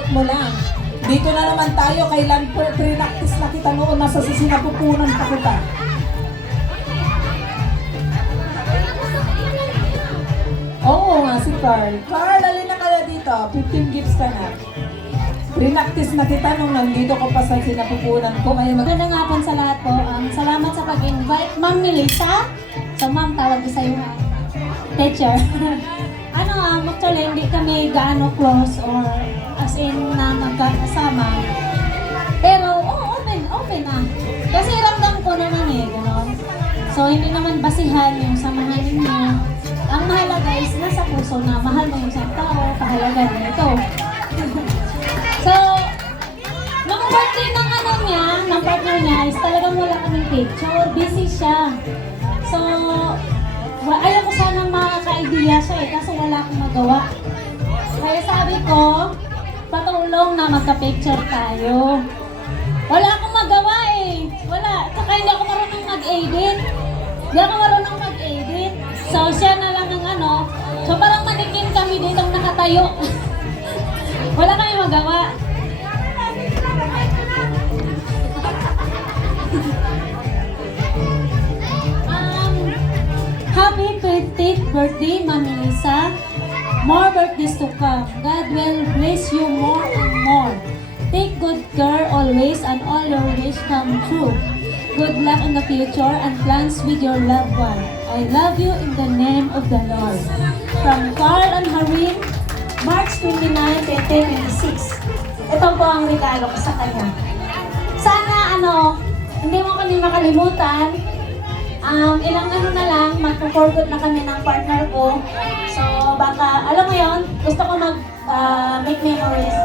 sagot mo lang. Dito na naman tayo, kailan pre-practice na kita noon, nasa sinapupunan pa kita. Oo nga, si Carl. Carl, alin na kaya dito? 15 gifts ka na. Pre-practice na kita nung nandito ko pa sa sinapupunan ko. Magandang hapon sa lahat po. Salamat sa pag-invite. Ma'am Melissa. So ma'am, tawag ko sa'yo teacher. Actually, hindi kami gaano close or as in na magkakasama. Pero, open na. Kasi ramdam ko naman gano'n. So, hindi naman basihan yung samahan ninyo. Ang mahalaga is nasa puso na mahal mo yung isang tao, kahalaga nito. So, nung birthday ng partner niya is talagang wala kaming picture. Busy siya. So, ayaw ko sanang makaka-idea siya kaso wala akong magawa. Kaya sabi ko, patulong na magka-picture tayo. Wala akong magawa Wala. Saka hindi ako marunong mag-edit. So, siya na lang ang So, parang manikin kami dito nakatayo. Wala kami magawa. Happy 50th birthday, Ma'am Melissa. More birthdays to come. God will bless you more and more. Take good care always and all your wish come true. Good luck in the future and plans with your loved one. I love you in the name of the Lord. From Carl and Harin, March 29, 2026. Ito po ang regalo ko sa kanya. Sana hindi mo kami makalimutan. Ilang na lang, magpo-forgot na kami ng partner ko. So, baka, alam mo yon, gusto ko make memories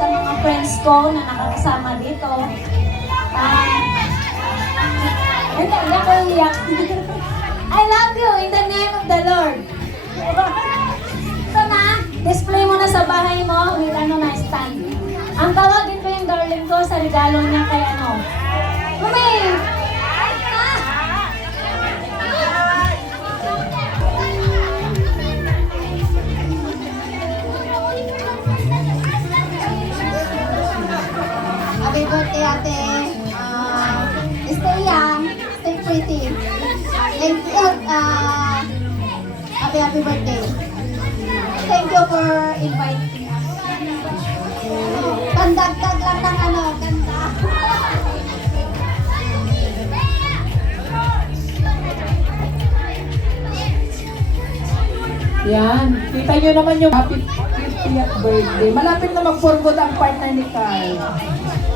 sa mga friends ko na nakakasama dito. Hindi ako iyak. I love you in the name of the Lord. So display mo na sa bahay mo with na stand. Ang tawagin ko yung darling ko sa regalo niya kay Mami! Happy birthday, ate. Stay young, stay pretty. And happy birthday. Thank you for inviting us. Pandagdag lang ng ganda. Yan. Kita nyo naman yung happy 50th birthday. Malapit na mag-forward ang partner ni Carl.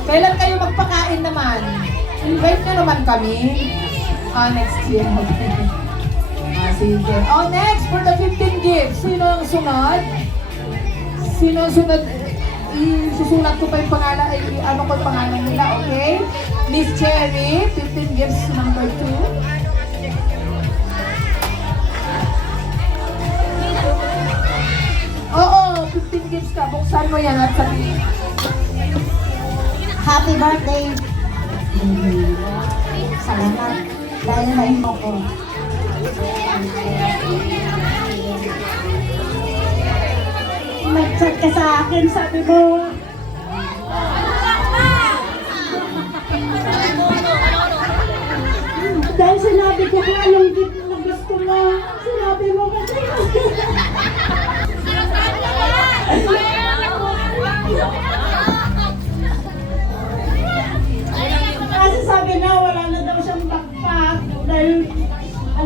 Kailan kayo magpakain naman? Invite nyo naman kami. Next year. Sige. Next, for the 15 gifts. Sino ang sunod? Sino ang sunod? Isusulat ko pa yung pangalan, ko yung pangalan nila, okay? Miss Cherry, 15 gifts, number 2. Oo, 15 gifts ka. Buksan mo yan at sabihin. Happy birthday. Salamat. Dahil may mo ko. Mag-chat ka sa akin, sabi mo. Dahil sinabi ko kung anong gift na gusto mo, sinabi mo kasi. Kasi sabi na wala na daw siyang backpack dahil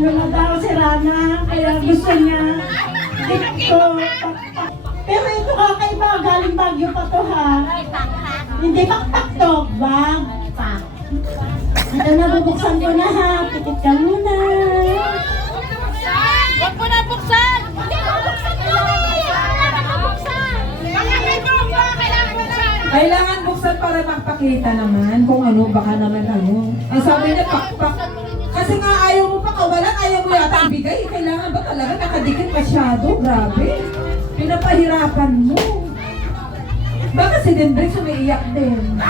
na daw sira na, kaya gusto niya dito backpack. Pero ito kakaiba, galing Baguio pa to Hindi backpack to, backpack. Ito na, bubuksan ko na Pikit ka muna. Huwag mo na buksan! Hindi mo buksan mo! Kailangan mo buksan! Kailangan buksan para magpakita naman kung baka naman Ang sabi niya, pakpak. Kasi nga ayaw mo pa kawalan, ayaw mo yata ibigay. Kailangan ba talaga nakadikit masyado? Grabe. Pinapahirapan mo. Baka si Dendrex umiiyak din.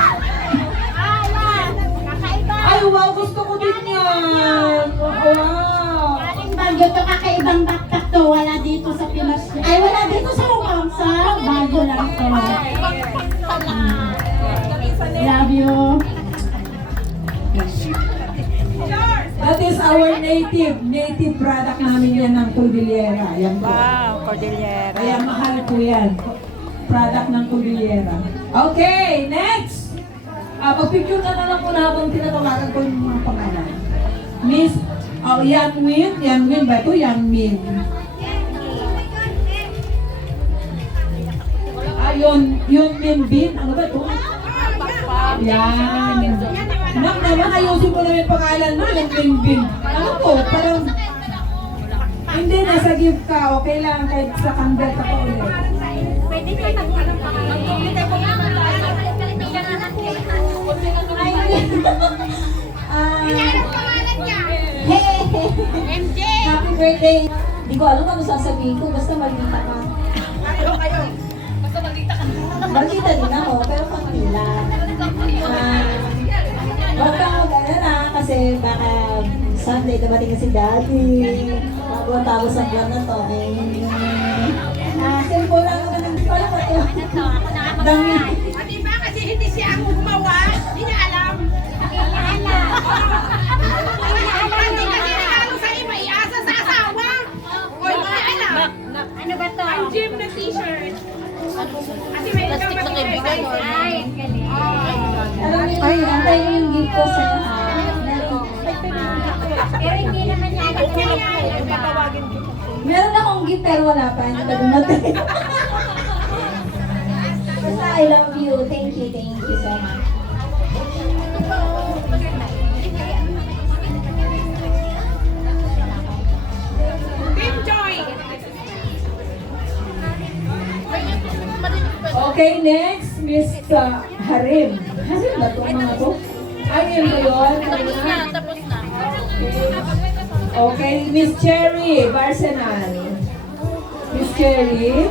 Ay, wow, gusto ko din yan. Wow. Galing Baguio to, kakaibang backpack to. Wala dito sa Pinas. Ay, wala dito sa Baguio lang to. native product namin yan ng Cordillera. Yan po. Wow, Cordillera. Kaya mahal po yan. Product ng Cordillera. Okay, next! Pag-picture ka na lang muna habang tinatawagan ko yung mga pangalan. Miss Yanwin ba ito? Yanwin. Yun Bin. Ano ba ito? Yan. Nak naman, ayusin ko na yung pangalan mo, yung Bin. Ano po? Parang, hindi, nasa gift ka. Okay lang, kahit sa candle ka pa ulit. Pwede kayo nagtanong pangalan. Hindi ko MJ! Happy birthday! Hindi ko alam ano sasabihin ko, basta maldita ka. Maldita din ako, pero pang kanila. Huwag kang mag-alala kasi baka Sunday dumating na si Daddy. Bago ang tapos ang buwan na to. Simple lang naman ang pala pa to. Dami. Di ba kasi hindi siya ang gumawa? Hindi niya alam. Hindi kasi regalo sa iba, iasa sa asawa. O hindi alam. Ano ba to? Ang gym na t-shirt. Kasi may plastic na kaibigan. Ay, ang galing. Alam niyo, antay ko yung gift ko sa Pero hindi naman niya alam kung Meron akong gift pero wala pa. Hindi pa dumating. Basta I love you. Thank you so much. Team Joy. Okay, next, Miss Harim. Harim ba ito mga to? Ay, yun ba yun? Tapos na. Okay, Miss Cherry, Barsenal. Miss Cherry.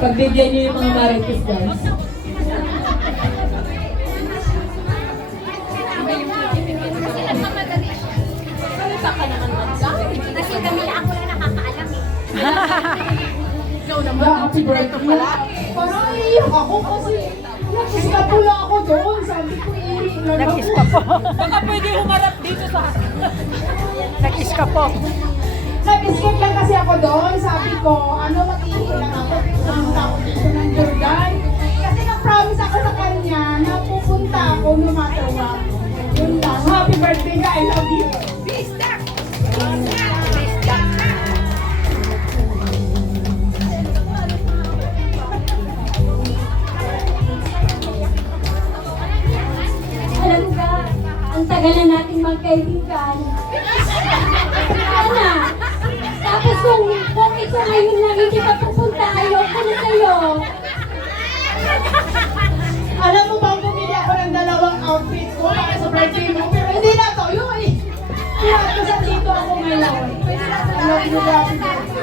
Pagbigyan niyo yung mga marites, guys. Kasi kami lang ako lang nakakaalam eh. Happy birthday pala. Parang iiyak ako kasi nag-iskapula ako doon. Sabi ko, Nag-iska po. Baka pwede humarap dito sa... Nag-iska po. Nag-escape lang kasi ako doon. Sabi ko, mag-iiyak lang ako. Pumunta ako dito ng Jordan. Kasi nag-promise ako sa kanya na pupunta ako no matter what. Yun lang. Happy birthday ka. I love you. Bistak! Alam ka, ang tagal na nating magkaibigan. Ana, tapos kung ito ngayon lang hindi ka pupunta, ayoko na sa'yo. Alam mo bang bumili ako ng dalawang outfit ko para sa birthday mo? Pero hindi na to. Yun eh. Kaya kasi dito ako ngayon. I love you, happy birthday.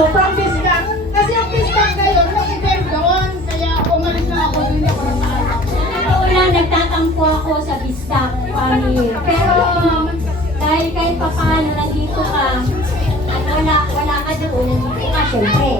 From Bisdak. Kasi yung Bisdak ngayon, nag-event doon. Kaya umalis na ako, hindi ako nagpaalam. Una, nagtatampo ako sa Bisdak family. Pero dahil kahit pa paano nandito ka, at wala ka doon, hindi ka syempre.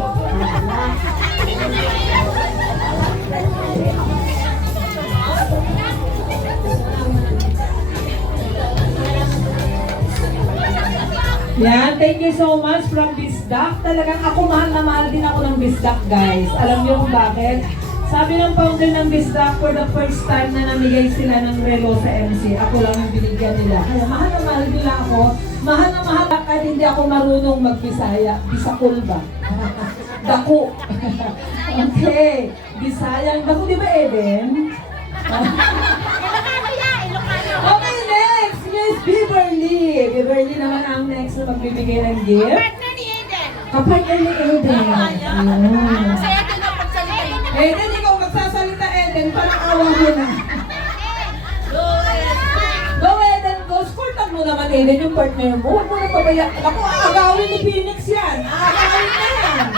Yan, thank you so much from Bisdak. Talagang ako mahal na mahal din ako ng Bisdak, guys. Alam niyo kung bakit? Sabi ng founder ng Bisdak, for the first time na namigay sila ng relo sa MC, ako lang yung binigyan nila. Kaya mahal na mahal nila ako. Mahal na mahal kahit hindi ako marunong mag-Bisaya. Bisakol ba? Dako. Okay. Bisayang Dako, di ba, Eden? Okay, next! Miss Beverly. Beverly naman ang next na magbibigay ng gift. Partner ni Eden. Kapatid ni Eden. Ayun. Kaya ito na pagsalita. Eden, ikaw magsasalita, Eden. Parang awa mo na. Go, Eden. Go. Scortan mo naman, Eden, yung partner mo. Huwag mo na pabayaan. Ako, aagawin ni Phoenix yan. Aagawin na yan.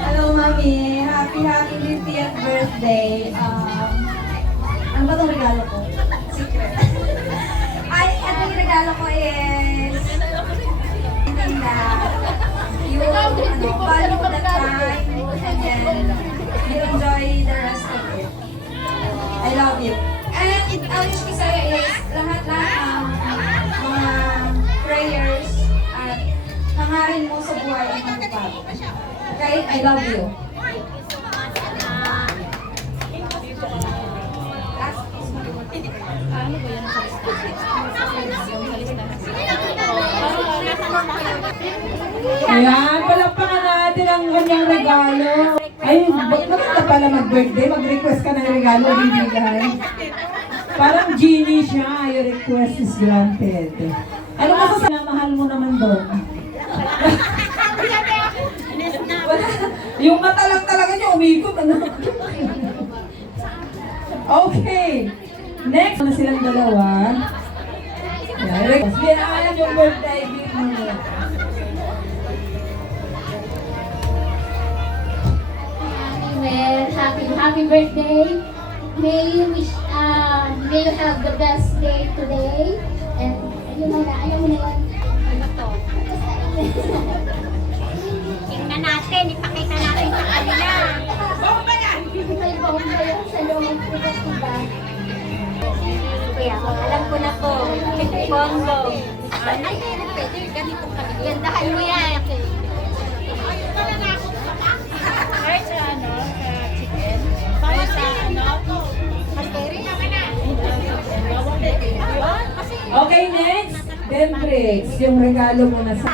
Hello, Mami. Happy 50th birthday. Ano ba itong regalo ko? Secret. Ay, itong regalo ko is na yung value the time and then unahin mo sa buhay ang magbabago. Okay? I love you. Ayan, palakpakan natin ang kanyang regalo. Ay, maganda pala mag-birthday. Mag-request ka ng regalo, bibigay. Parang genie siya. Your request is granted. Ano masasabi? Mahal mo naman doon. Wala. Yung mata lang talaga niya umikot. Ano? Okay. Next na silang dalawa. Yan, request. Ayan yung birthday gift mo. Well, happy birthday. May you have the best day today. And ayun mo na yan. Ano to? Tingnan natin, ipakita natin sa kanila. Bomba yan! May bomba yan sa loob ko diba? Kuya, alam ko na to. Bongo. Ano yan? Pwede ganitong kanila. Yandahan mo yan. Ayun pala na ako. Ay, sa ano? Sa chicken? Ay, sa ano? Maseri naman na. Okay, next. Dembrix, yung regalo mo na sa...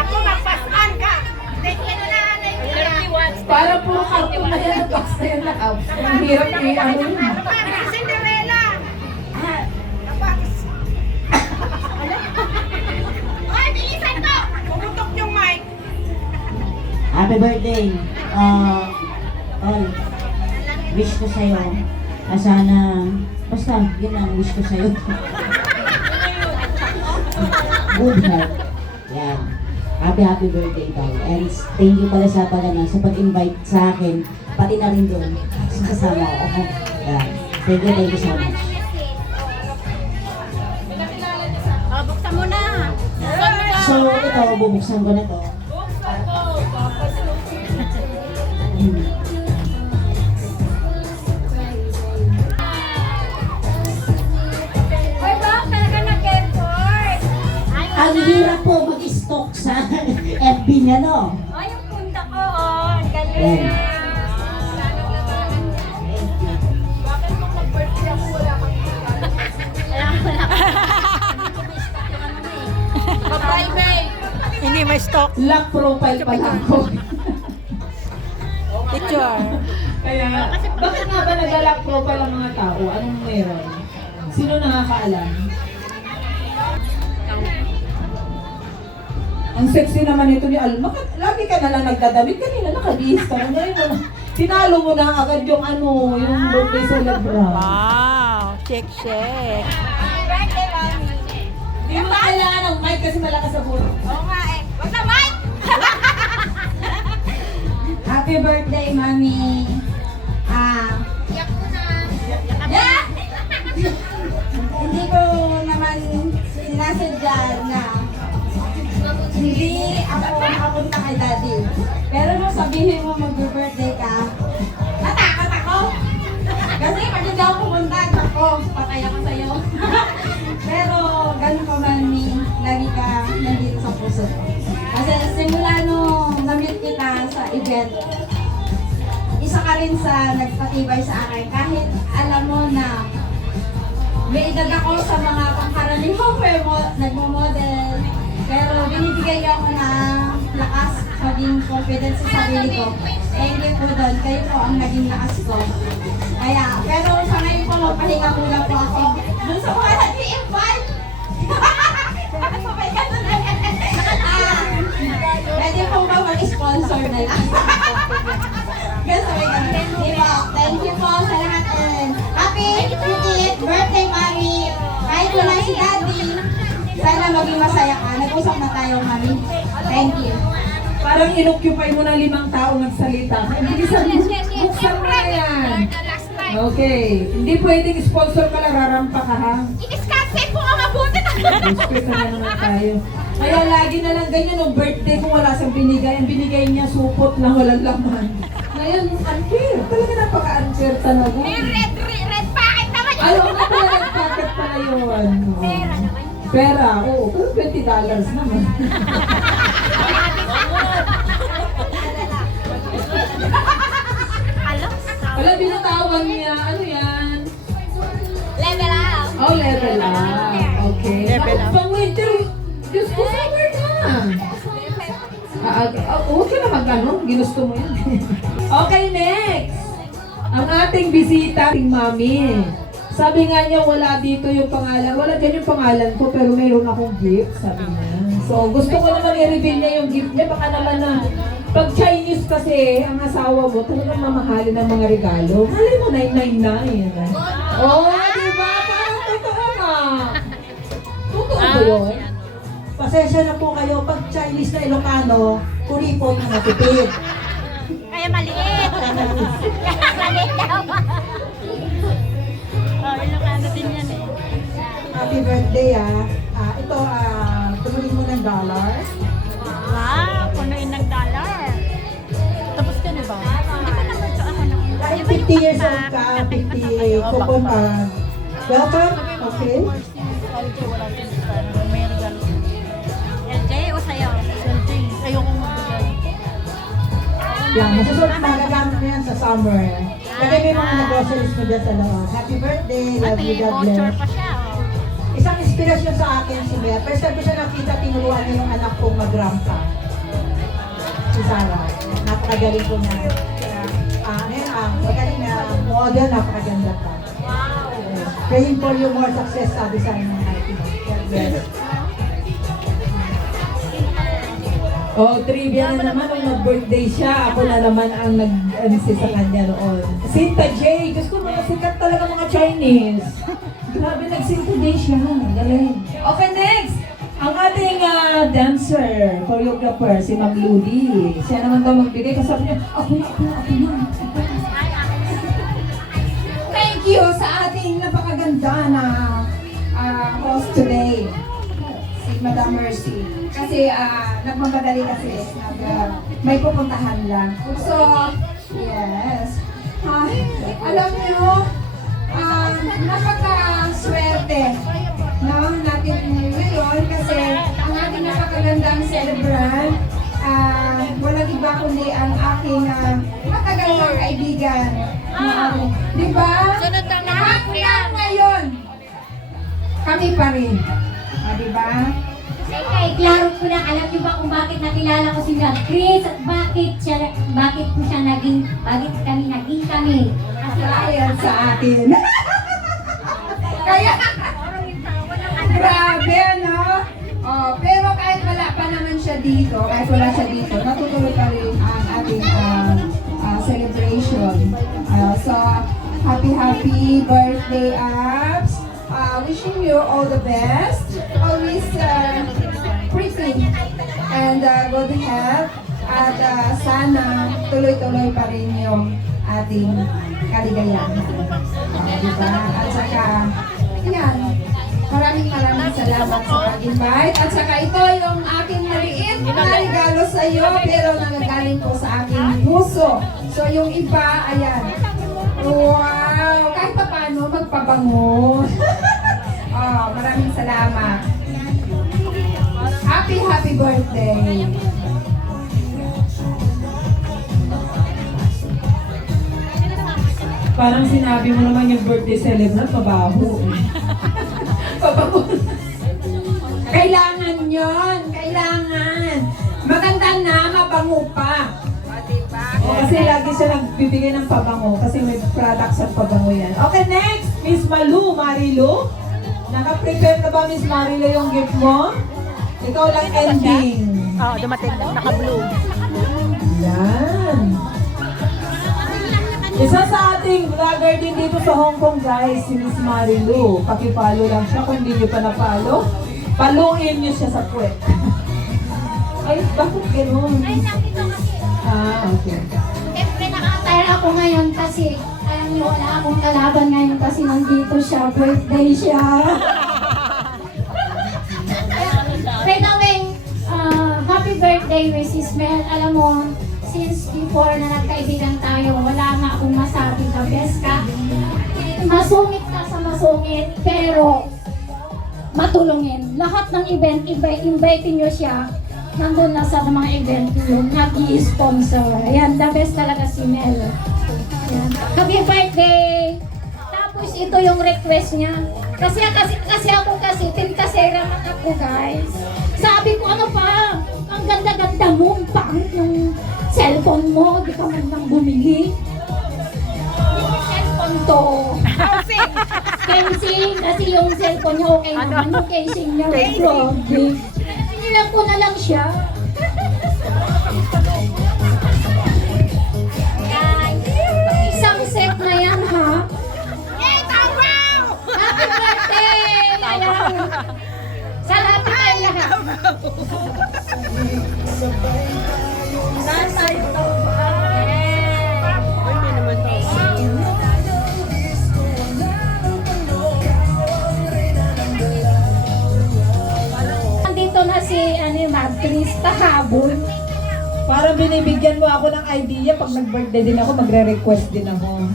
Ako, magpasan ka! Ano na, 31. Para puro karton na yan. Basta yan na. Ang hirap i-ano yun. Cinderella! Ay, bilisan to! Pumutok yung mic. Happy birthday. All. Wish ko sa'yo. Sana, basta, yun ang wish ko sa'yo. Good health. Yan. Happy birthday daw. And thank you pala sa pag-invite sa akin. Pati na rin doon. Kasama ako. Yan. Thank you so much. Oh, buksan mo na. So, ito, bubuksan ko na to. Ay, ba? Talaga nag-effort. Ang hirap po mag-stock sa FB niya, no? Ay, yung punta ko, oh. Ang galing. Yan. Bakit mo mag-birthday ako wala kang wala ka. Pa-private. Hindi may stock. Lock profile pa lang ko. Picture. Kaya, bakit nga ba nag-lock profile ang mga tao? Anong meron? Sino nakakaalam? Ang sexy naman ito ni Alma. Lagi ka na lang nagdadamit. Kanina nakabihis ka na. Ngayon mo na. Tinalo mo na agad yung ano, yung birthday celebration. Wow. Check. Birthday, mami. Hindi mo kailangan ng mic kasi malakas sa buhay. Oo nga eh. Wag na, Mike! Happy birthday, Mami. Iyak mo na. Yeah! Hindi ko naman sinasadya na hindi ako nakapunta kay Daddy. Pero nung sabihin mo mag-birthday ka, natakot ako. Kasi pag hindi ako pumunta, ako, patay ako sa'yo. Pero ganun pa man, lagi ka nandito sa puso ko. Kasi simula nung na-meet kita sa event, isa ka rin sa nagpatibay sa akin. Kahit alam mo na may edad ako sa mga pangkaraniwang nagmo-model. Pero binibigay ako ng lakas, maging confidence sa sarili ko. Thank you po doon. Kayo po ang naging lakas ko. Kaya, pero sa ngayon po, magpahinga muna po ako. Doon sa mga nag-i-invite. Sabay ka na pwede po ba mag-sponsor na lang? Sabay ka na. Diba? Thank you po sa lahat. And happy 50th birthday, Mami. Kahit wala si Daddy, sana maging masaya ka. Nag-usap na tayo, Mami. Thank you. Parang inoccupy mo na 5 tao magsalita. Bilisan mo. Buksan mo na yan. Okay. Hindi pwedeng sponsor ka lang, rarampa ka ha. I-discuss po ang mabuti na. Respect na naman tayo. Kaya lagi na lang ganyan, no, birthday kung wala siyang binigay. Ang binigay niya, supot lang, walang laman. Ngayon, unfair. Talaga napaka-unfair talaga. May red packet naman yun. Ayaw na pala, nag-packet pala yun. Pera naman. Pera, oo. Pero $20 naman. Wala, binatawan niya. Ano yan? Level up. Oh, level up. Okay. Level up. Pang winter, Diyos ko, summer na. Huwag ka na mag-ano, ginusto mo yan. Okay, next. Ang ating bisita, ating mami. Sabi nga niya, wala dito yung pangalan. Wala dyan yung pangalan ko, pero mayroon akong gift, sabi niya. So, gusto ko naman i-reveal niya yung gift niya. Baka naman na, pag Chinese kasi, ang asawa mo, talagang mamahalin ng mga regalo. Malay mo, 999. Oh, di ba? Parang totoo nga. Totoo ba yun? Pasensya na po kayo, pag Chinese na Ilocano, kuripot na matipid. Kaya maliit. Maliit daw. Oh, Ilocano din yan eh. Happy birthday ito, tumunin mo ng dollar. Wow, punuin ng dollar. Tapos ka na ba? Hindi pa naman ito ako nang... Dahil 50 years old ka, 50 coupon welcome, okay? LJ o sa'yo? LJ. Ayoko magbigay. Yan, masusunod magagamit mo yan sa summer. Lagay mo yung mga groceries mo dyan sa loob. Happy birthday, love you, God Voucher bless. pa siya. Oh. Isang inspirasyon sa akin si Mia. First time ko siya nakita, tinuruan niya yung anak kong mag-rampa. Si Sarah. Napakagaling ko na. Magaling na model, napakaganda pa. Yes. Praying for you more success, sabi sa akin ng ating. God bless. Oh, trivia na naman, nung nag-birthday siya, ako na naman ang nag-MC sa kanya noon. Sinta J, gusto mga sikat talaga mga Chinese. Grabe, nag-Sinta J siya. Galing. Okay, next! Ang ating dancer, choreographer, si Ma'am Ludi. Siya naman daw magbigay, kasabi niya, ako na. Thank you sa ating napakaganda na host today. Si Madam Mercy. Kasi nagmamadali kasi may pupuntahan lang. So, yes. Alam niyo, napaka-swerte natin ngayon kasi ang ating napakagandang celebrant, walang iba kundi ang aking matagandang kaibigan. Diba? Hanggang ngayon, kami pa rin. Diba? Klaro ko lang, alam niyo ba kung bakit nakilala ko si Chris at bakit kami naging kami? Kasi Ayan sa atin. Kaya, grabe, no? Oh, pero kahit wala pa naman siya dito, natutuloy pa rin ang ating celebration. So, happy birthday, Abs. Wishing you all the best. Always pretty and good health. At sana tuloy-tuloy pa rin yung ating kaligayahan. Diba? At saka, yan. Maraming salamat sa pag-invite. At saka ito yung aking maliit na regalo sa iyo, pero nangagaling po sa aking puso. So yung iba, ayan. Wow! Kahit pa paano, magpabango. Maraming salamat. Happy birthday. Parang sinabi mo naman yung birthday celebrant, mabaho. Pabango. Kailangan yon, kailangan. Maganda na, mabango pa. Kasi lagi siya nagbibigay ng pabango kasi may products at pabango yan. Okay, next, Miss Marilu. Naka-prepare na ba, Miss Marilu, yung gift mo? Ikaw lang ending. Oo, dumating na. Naka-blue. Yan. Isa sa ating vlogger din dito sa Hong Kong, guys, si Miss Marilu. Pakipalo lang siya kung hindi niyo pa na-follow. Paluin niyo siya sa puwet. Ay, bakit gano'n? Okay. Siyempre nakatire ako ngayon kasi alam niyo wala akong kalaban ngayon kasi nandito siya, birthday siya. By the way, happy birthday Mrs. Mel. Alam mo, since before na nagkaibigan tayo, wala nga akong masabi ka, best ka. Masungit ka sa masungit, pero matulungin. Lahat ng event, invite nyo siya. Nandun na sa mga event yung nag-i-sponsor. Ayan, the best talaga si Mel. Ayan. Happy birthday! Tapos ito yung request niya. Kasi ako tintasera man ako guys. Sabi ko ano pa, ang ganda-ganda mo, ang pangit ng cellphone mo, di ka man lang bumili. Cellphone to. Casing, kasi yung cellphone niya okay naman, yung casing niya may problem. Nilang ko na lang siya. Isang set na yan ha. Yay, tama! Happy birthday! Ayan. Sa lahat tayo lahat. Nasa ito ba? Nandito na si Madris Tahabol. Parang binibigyan mo ako ng idea pag nag-birthday din ako, magre-request din ako.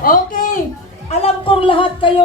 Okay, alam kong lahat kayo